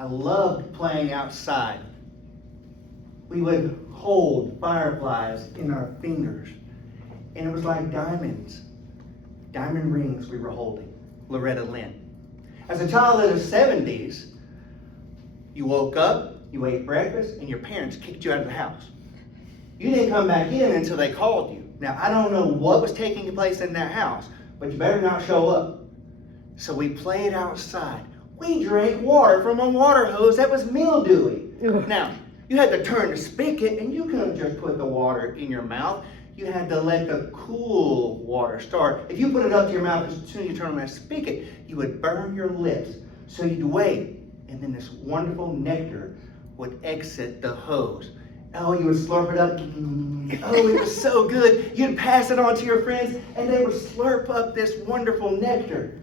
I loved playing outside. We would hold fireflies in our fingers, and it was like diamonds, diamond rings we were holding. Loretta Lynn. As a child in the 70s, you woke up, you ate breakfast, and your parents kicked you out of the house. You didn't come back in until they called you. Now, I don't know what was taking place in that house, but you better not show up. So we played outside. We drank water from a water hose that was mildewy. Now, you had to turn the spigot, and you couldn't just put the water in your mouth. You had to let the cool water start. If you put it up to your mouth as soon as you turn on that spigot, you would burn your lips. So you'd wait, and then this wonderful nectar would exit the hose. Oh, you would slurp it up. Oh, it was so good. You'd pass it on to your friends, and they would slurp up this wonderful nectar.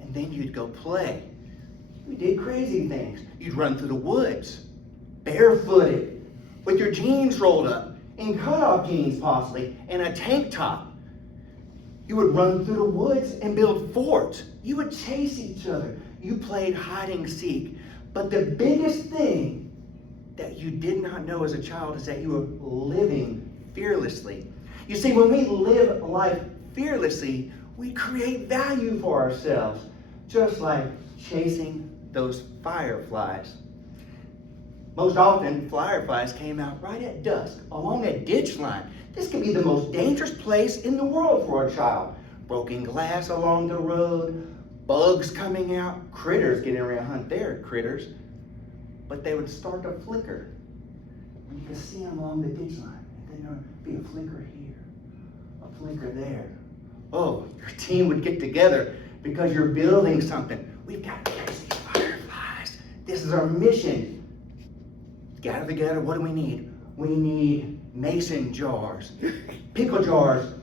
And then you'd go play. You did crazy things. You'd run through the woods, barefooted, with your jeans rolled up, in cutoff jeans possibly, and a tank top. You would run through the woods and build forts. You would chase each other. You played hide and seek. But the biggest thing that you did not know as a child is that you were living fearlessly. You see, when we live life fearlessly, we create value for ourselves, just like chasing those fireflies. Most often, fireflies came out right at dusk, along a ditch line. This can be the most dangerous place in the world for a child. Broken glass along the road, bugs coming out, critters getting ready to hunt their critters. But they would start to flicker. And you could see them along the ditch line. And then there would be a flicker here, a flicker there. Oh, your team would get together because you're building something. We've got to catch these fireflies. This is our mission. Gather together, what do we need? We need mason jars, pickle jars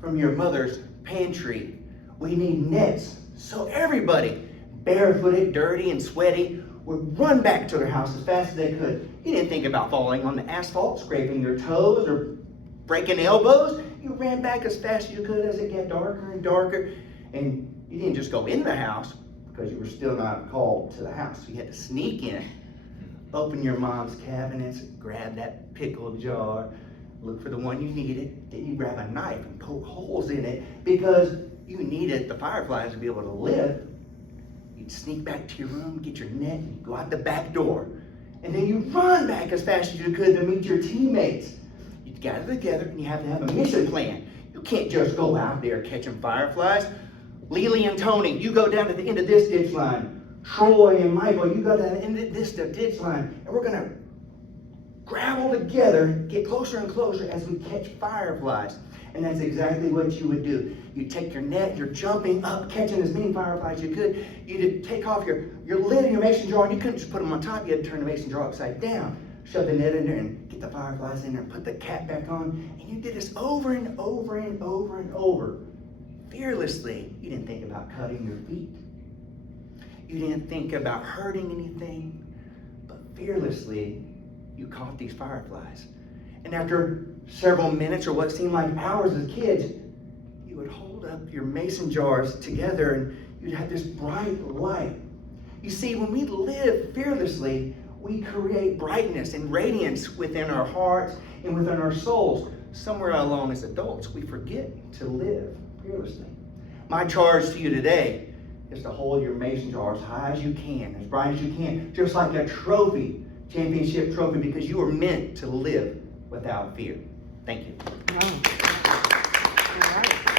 from your mother's pantry. We need nets. So everybody, barefooted, dirty, and sweaty, would run back to their house as fast as they could. You didn't think about falling on the asphalt, scraping your toes, or breaking elbows. You ran back as fast as you could as it got darker and darker. And you didn't just go in the house because you were still not called to the house. You had to sneak in, open your mom's cabinets, grab that pickle jar, look for the one you needed. Then you grab a knife and poke holes in it because you needed the fireflies to be able to live. You'd sneak back to your room, get your net, and go out the back door. And then you run back as fast as you could to meet your teammates. You'd gather together and you have to have a mission plan. You can't just go out there catching fireflies. Lily and Tony, you go down to the end of this ditch line. Troy and Michael, you go down the end of this ditch line. And we're going to gravel together, get closer and closer as we catch fireflies. And that's exactly what you would do. You take your net, you're jumping up, catching as many fireflies as you could. You'd take off your lid in your mason jar, and you couldn't just put them on top. You had to turn the mason jar upside down, shove the net in there, and get the fireflies in there, and put the cap back on. And you did this over and over and over and over. Fearlessly. You didn't think about cutting your feet. You didn't think about hurting anything. But fearlessly, you caught these fireflies. And after several minutes or what seemed like hours as kids, you would hold up your mason jars together and you'd have this bright light. You see, when we live fearlessly, we create brightness and radiance within our hearts and within our souls. Somewhere along as adults, we forget to live fearlessly. My charge to you today is to hold your mason jar as high as you can, as bright as you can, just like a trophy, championship trophy, because you were meant to live without fear. Thank you. Wow. All right.